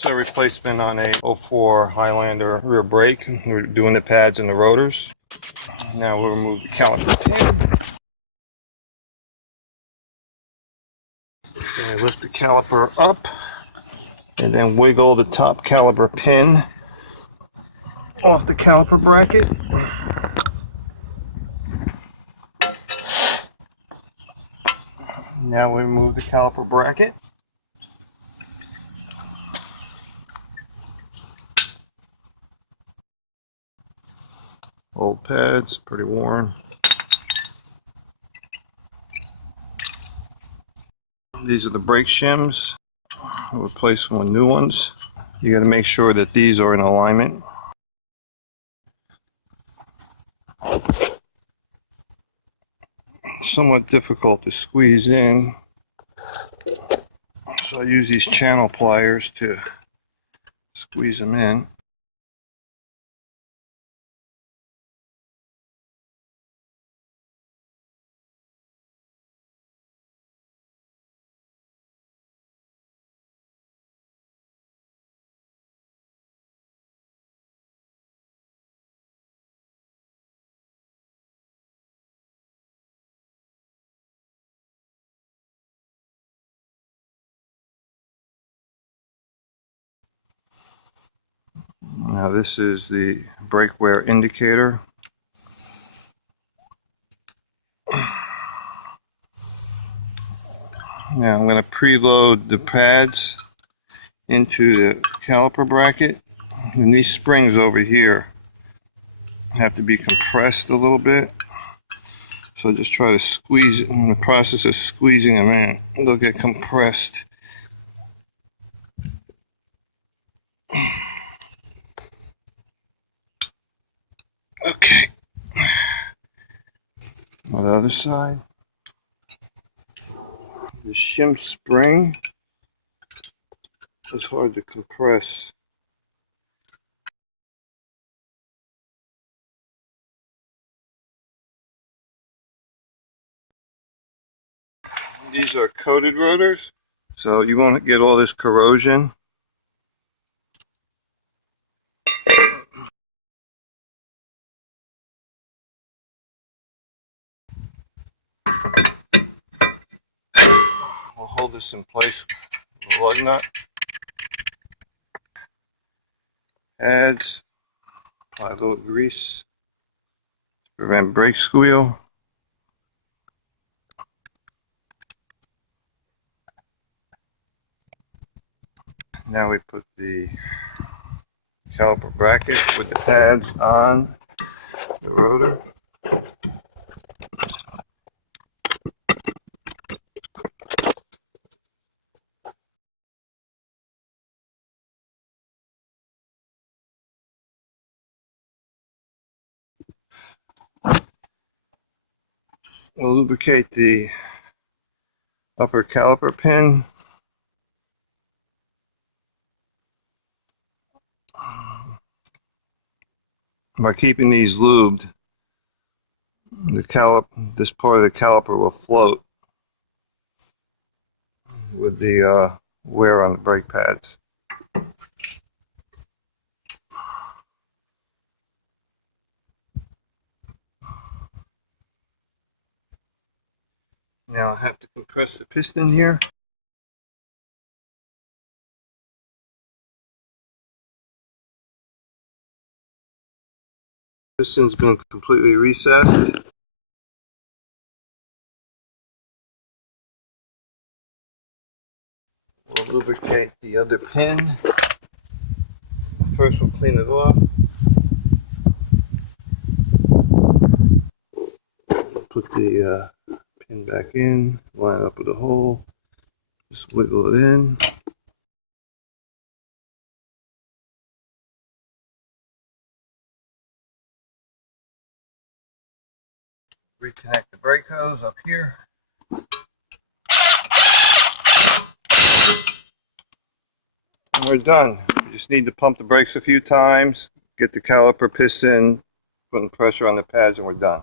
It's a replacement on a 04 Highlander rear brake. We're doing the pads and the rotors. Now we'll remove the caliper pin. Then I lift the caliper up and then wiggle the top caliper pin off the caliper bracket. Now we remove the caliper bracket. Old pads, pretty worn. These are the brake shims. I'll replace them with new ones. You got to make sure that these are in alignment. Somewhat difficult to squeeze in, so I use these channel pliers to squeeze them in. Now this is the brake wear indicator. Now I'm going to preload the pads into the caliper bracket, and these springs over here have to be compressed a little bit. So just try to squeeze it. In the process of squeezing them in, they'll get compressed. Okay. On the other side, the shim spring is hard to compress. These are coated rotors, so you won't get all this corrosion. We'll hold this in place with a lug nut. Pads, apply a little grease to prevent brake squeal. Now we put the caliper bracket with the pads on the rotor. We'll lubricate the upper caliper pin. By keeping these lubed, this part of the caliper will float with the wear on the brake pads. Now I have to compress the piston here. Piston's been completely recessed. We'll lubricate the other pin. First we'll clean it off. Put the pin back in, line up with the hole, just wiggle it in. Reconnect the brake hose up here. And we're done. We just need to pump the brakes a few times, get the caliper piston, putting pressure on the pads, and we're done.